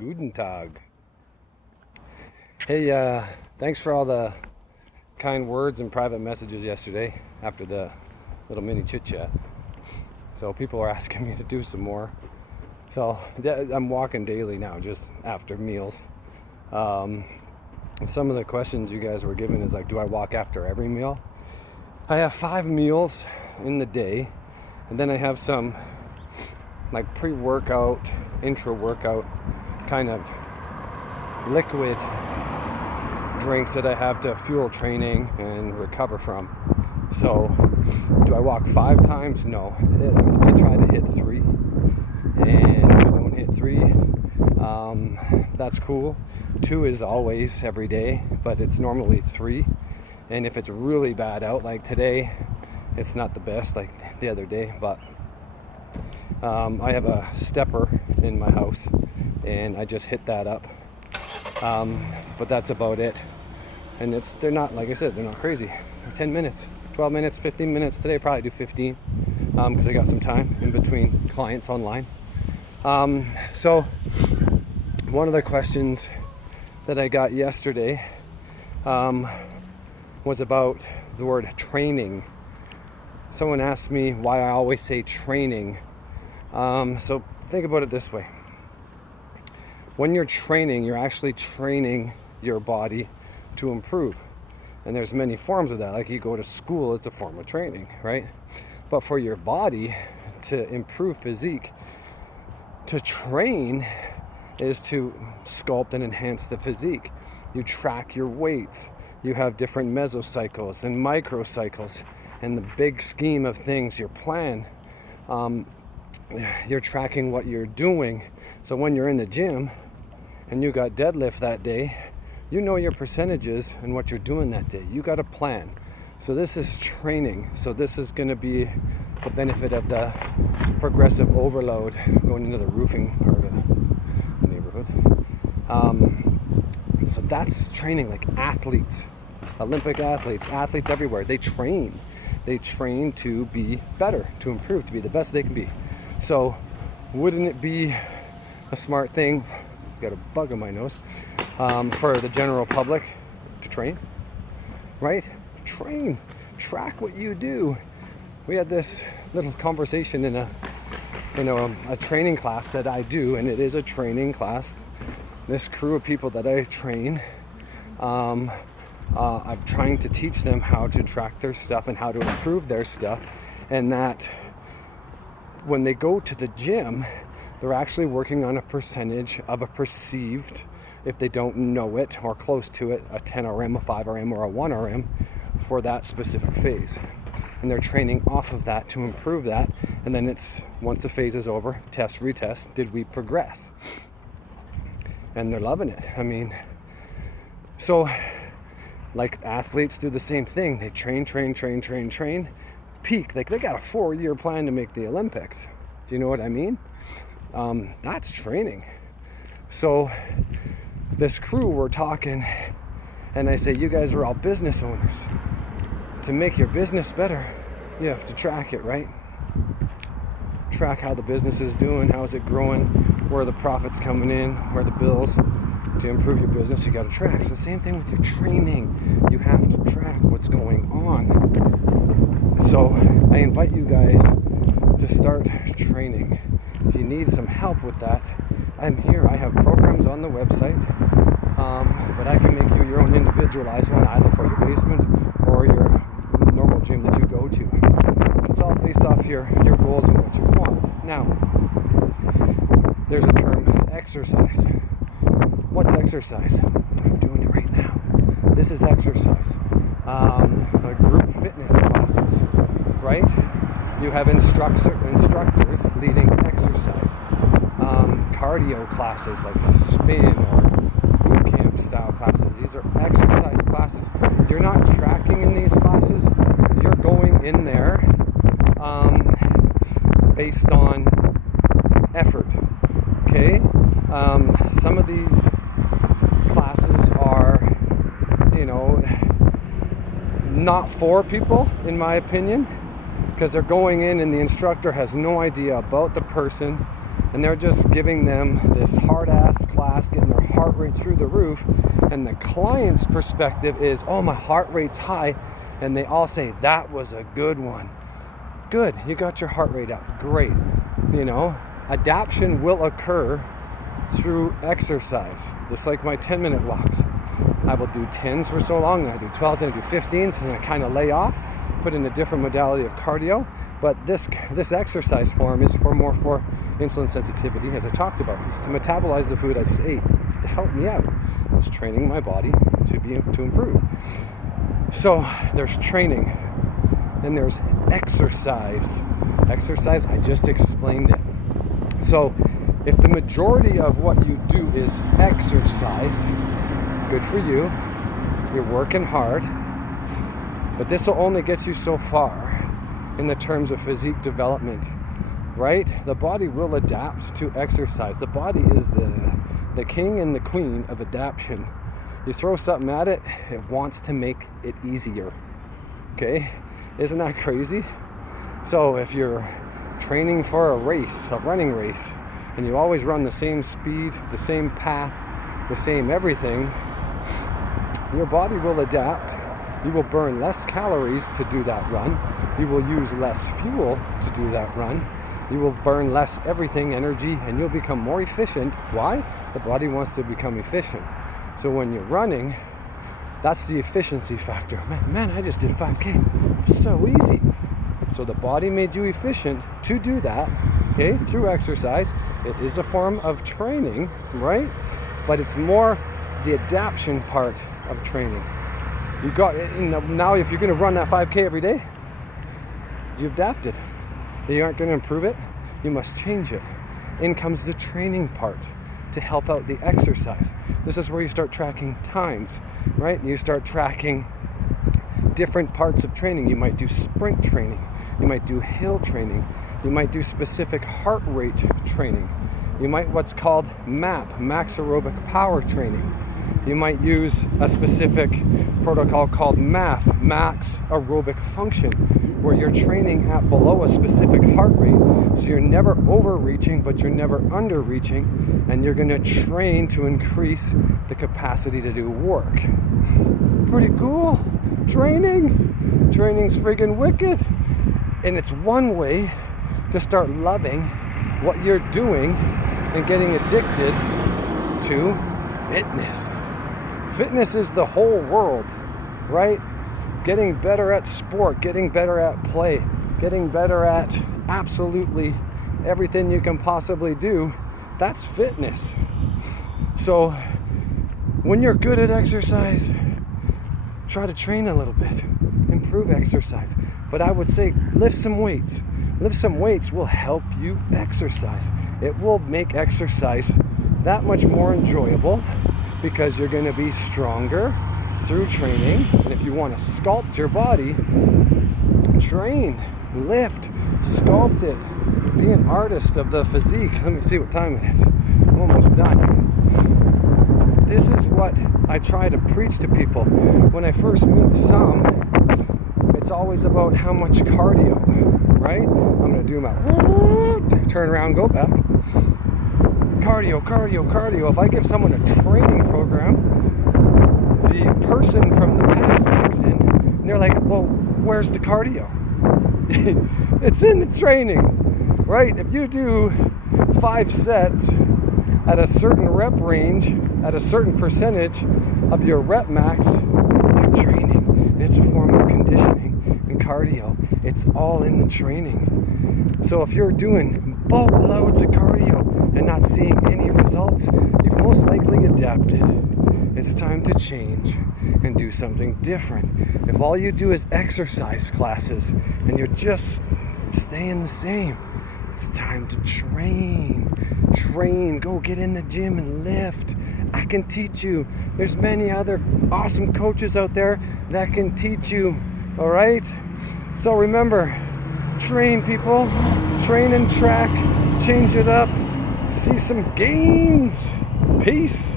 Guten Tag. Hey, thanks for all the kind words and private messages yesterday after the little mini chit chat. So people are asking me to do some more. So I'm walking daily now, just after meals. Some of the questions you guys were given is like, do I walk after every meal? I have 5 meals in the day, and then I have some like pre-workout, intra-workout kind of liquid drinks that I have to fuel training and recover from. So do I walk 5 times? No. I try to hit 3, and if I don't hit 3, that's cool. 2 is always every day, but it's normally 3. And if it's really bad out, like today, it's not the best like the other day, but I have a stepper in my house and I just hit that up, but that's about it. And they're not, like I said, they're not crazy. 10 minutes, 12 minutes, 15 minutes. Today probably do 15 because I got some time in between clients online. So one of the questions that I got yesterday was about the word training. Someone asked me why I always say training. So think about it this way. When you're training, you're actually training your body to improve. And there's many forms of that. Like you go to school, it's a form of training, right? But for your body to improve physique, to train is to sculpt and enhance the physique. You track your weights. You have different mesocycles and microcycles. And the big scheme of things, your plan, you're tracking what you're doing. So when you're in the gym and you got deadlift that day, you know your percentages and what you're doing that day. You got a plan. So this is training. So this is going to be the benefit of the progressive overload going into the roofing part of the neighborhood. So that's training, like athletes, Olympic athletes everywhere. They train to be better, to improve, to be the best they can be. So wouldn't it be a smart thing, got a bug on my nose, for the general public to train, right? Train, track what you do. We had this little conversation in a training class that I do, and it is a training class. This crew of people that I train, I'm trying to teach them how to track their stuff and how to improve their stuff, and that when they go to the gym, they're actually working on a percentage of a perceived, if they don't know it or close to it, a 10 RM, a 5 RM, or a 1 RM for that specific phase. And they're training off of that to improve that. And then it's, once the phase is over, test, retest, did we progress? And they're loving it. I mean, so like athletes do the same thing. They train, peak. Like they got a 4-year plan to make the Olympics. Do you know what I mean? That's training. So this crew, we're talking, and I say, you guys are all business owners. To make your business better, you have to track it, right? Track how the business is doing, how is it growing, where are the profits coming in, where are the bills. To improve your business, you got to track. So the same thing with your training. You have to track what's going on. So I invite you guys to start training. If you need some help with that, I'm here. I have programs on the website, but I can make you your own individualized one, either for your basement or your normal gym that you go to. But it's all based off your goals and what you want. Now, there's a term, exercise. What's exercise? I'm doing it right now. This is exercise. Group fitness classes, right? You have instructors leading exercise. Cardio classes like spin or boot camp style classes. These are exercise classes. You're not tracking in these classes. You're going in there based on effort. Okay? Some of these classes are, not for people, in my opinion, because they're going in and the instructor has no idea about the person, and they're just giving them this hard-ass class, getting their heart rate through the roof, and the client's perspective is, oh, my heart rate's high, and they all say, that was a good one. Good, you got your heart rate up, great. You know, adaption will occur through exercise, just like my 10-minute walks. I will do 10s for so long, then I do 12s, then I do 15s, and then I kind of lay off, put in a different modality of cardio. But this exercise form is for insulin sensitivity, as I talked about. It's to metabolize the food I just ate. It's to help me out. It's training my body to improve. So there's training, and there's exercise. Exercise, I just explained it. So if the majority of what you do is exercise, good for you. You're working hard, but this will only get you so far in the terms of physique development, right? The body will adapt to exercise. The body is the king and the queen of adaption. You throw something at it, it wants to make it easier. Okay? Isn't that crazy? So if you're training for a race, a running race, and you always run the same speed, the same path, the same everything, your body will adapt. You will burn less calories to do that run. You will use less fuel to do that run. You will burn less everything, energy, and you'll become more efficient. Why? The body wants to become efficient. So when you're running, that's the efficiency factor. Man, I just did 5K. So easy. So the body made you efficient to do that, okay, through exercise. It is a form of training, right? But it's more the adaption part of training. You got, now if you're going to run that 5K every day, you've adapted. You aren't going to improve it, you must change it. In comes the training part to help out the exercise. This is where you start tracking times, right? You start tracking different parts of training. You might do sprint training, you might do hill training, you might do specific heart rate training. You might what's called MAP, max aerobic power training. You might use a specific protocol called MAF, max aerobic function, where you're training at below a specific heart rate, so you're never overreaching, but you're never underreaching, and you're going to train to increase the capacity to do work. Pretty cool. Training's friggin' wicked, and it's one way to start loving what you're doing and getting addicted to fitness. Fitness is the whole world, right? Getting better at sport, getting better at play, getting better at absolutely everything you can possibly do. That's fitness. So when you're good at exercise, try to train a little bit, improve exercise. But I would say lift some weights. Lift some weights will help you exercise. It will make exercise that much more enjoyable because you're going to be stronger through training. And if you want to sculpt your body, train, lift, sculpt it. Be an artist of the physique. Let me see what time it is. I'm almost done. This is what I try to preach to people. When I first meet some, it's always about how much cardio, right? I'm going to do my turn around, go back. Cardio. If I give someone a training program, the person from the past kicks in, and they're like, well, where's the cardio? It's in the training, right? If you do 5 sets at a certain rep range, at a certain percentage of your rep max, you're training. It's a form of conditioning and cardio. It's all in the training. So if you're doing boatloads of cardio and not seeing any results, you've most likely adapted. It's time to change and do something different. If all you do is exercise classes and you're just staying the same, it's time to train. Go get in the gym and lift. I can teach you. There's many other awesome coaches out there that can teach you. All right? So remember, train, people. Train and track. Change it up. See some gains. Peace.